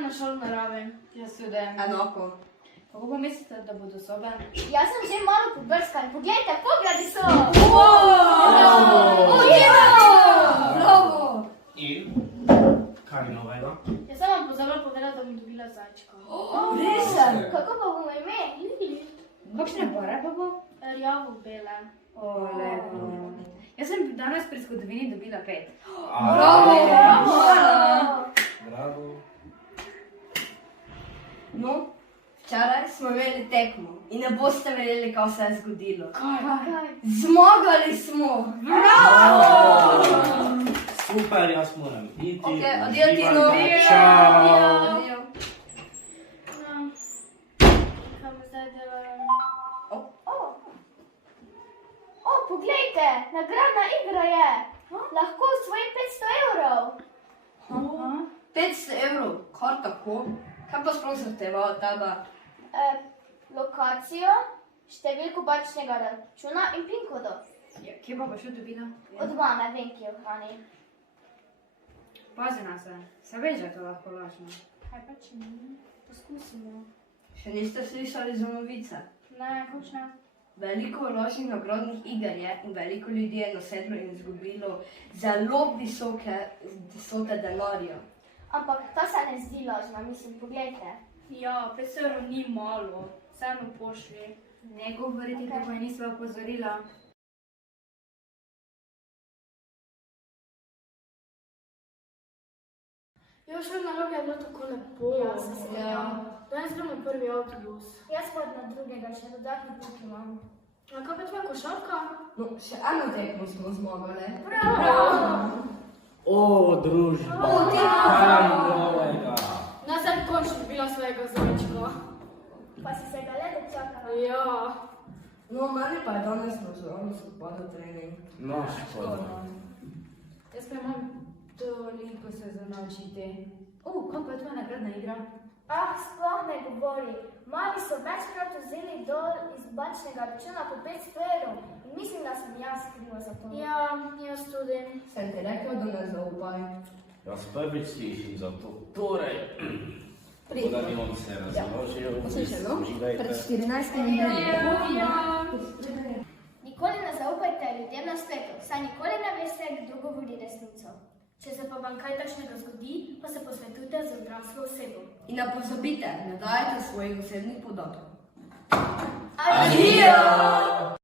sem na šolo narave. Jaz tudi. Enako. Kako pa mislite, da bodo sobe? Jaz sem že malo pobrskala. Poglejte, pogledi so! Bravo! In? Kaj je novega? Jaz sem vam pozabila povedati, da bom dobila zajčka. Resen? Kako pa bomo ime? Lili. Kakšne barve pa bo? Rjavo-bele. Lepo. Jaz sem danes pri zgodovini dobila 5. Bravo! Bravo. No, včeraj smo imeli tekmo in ne boste verjeli, kaj se je zgodilo. Kaj? Zmagali smo! Super, jaz moram iti. Ok, adijo Tino. Čau. Adijo. Kaj me zdaj delam? Poglejte, nagradna igra je. Lahko osvojim 500 evrov. 500 evrov, kar tako? Kaj pa sploh zahteva od tebe? Lokacijo, številko bančnega računa in PIN kodo. Ja, kje pa boš jo dobila? Od mame, vem, ki jo hrani. Pazi na se. Se veš, da je to lahko lažno. Kaj pa če ni? Poskusimo. Še niste slišali za novice? Ne, končno. Veliko lažnih nagradnih iger je in veliko ljudi je nasedlo in izgubilo zelo visoke vsote denarja. Ampak ta se ne zdi lažna, mislim, poglejte. Ja, 500 evrov ni malo, vseeno pošli. Ne govoriti, kako je nisva opozorila. Jo, še na roke je bilo tako lepo. Ja, sem se gledala. Danes gremo na prvi avtobus. Jaz pa na drugega, še dodatni puk imam. A kaj pa tvoja košarka? No, še eno tekmo smo zmagali. O, družba. O, Tina. Kaj novega? Zdaj bi končno dobila svojega zajčka. Pa si se ga le dočakala. Ja. No, meni pa je danes nažalost odpadel trening. No, škoda. Jaz pa imam toliko se za naučiti. Kako pa je tvoja nagradna igra? Ah, sploh ne govori. Mami so večkrat vzeli dol iz bančnega računa po 500 evrov in mislim, da sem jaz kriva za to. Ja, jaz tudi. Sem ti rekel, da ne zaupaj. Jaz prvič slišim za to. Torej, Pridno. da nimam se razložil. Slišaj, no? Uživajte. Pred 14 dnevi. Nikoli ne zaupajte ljudem na spletu, saj nikoli ne veste, kdo govori resnico. Če se pa vam kaj takšnega zgodi, pa se posvetujte z odraslo osebo. In ne pozabite, ne dajte svojih osebnih podatkov. Adijo!